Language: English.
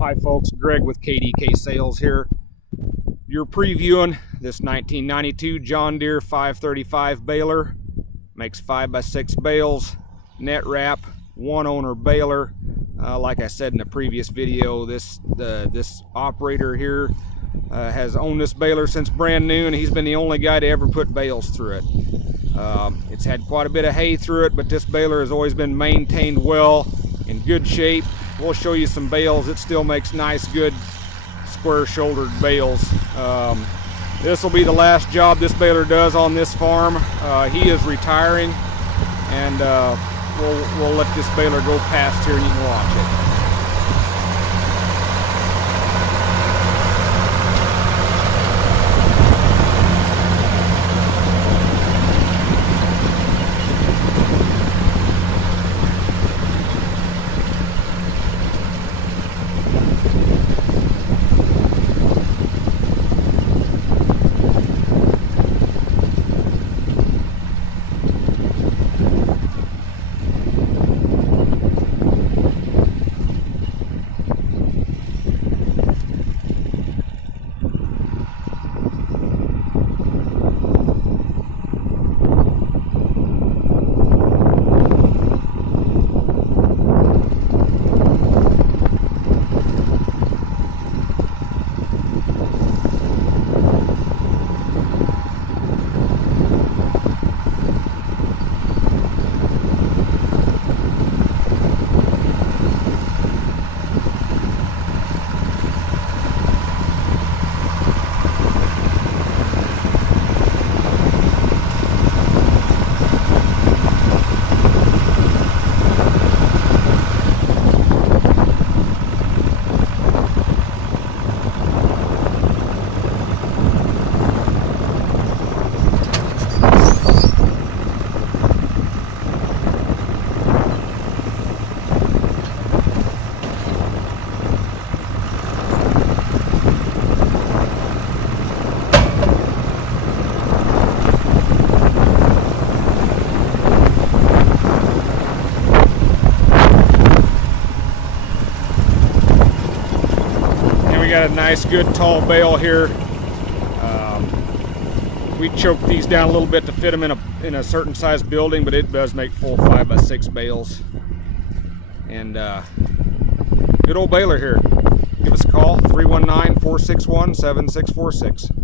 Hi folks, Greg with KDK Sales here. You're previewing this 1992 John Deere 535 baler. Makes 5x6 bales, net wrap, one owner baler. Like I said in the previous video, this operator here has owned this baler since brand new, and he's been the only guy to ever put bales through it. It's had quite a bit of hay through it, but this baler has always been maintained well, in good shape. We'll show you some bales. It still makes nice, good, square-shouldered bales. This will be the last job this baler does on this farm. He is retiring, and we'll let this baler go past here and you can watch it. We got a nice, good, tall bale here. We choked these down a little bit to fit them in a certain size building, but it does make full 5x6 bales. And good old baler here. Give us a call, 319-461-7646.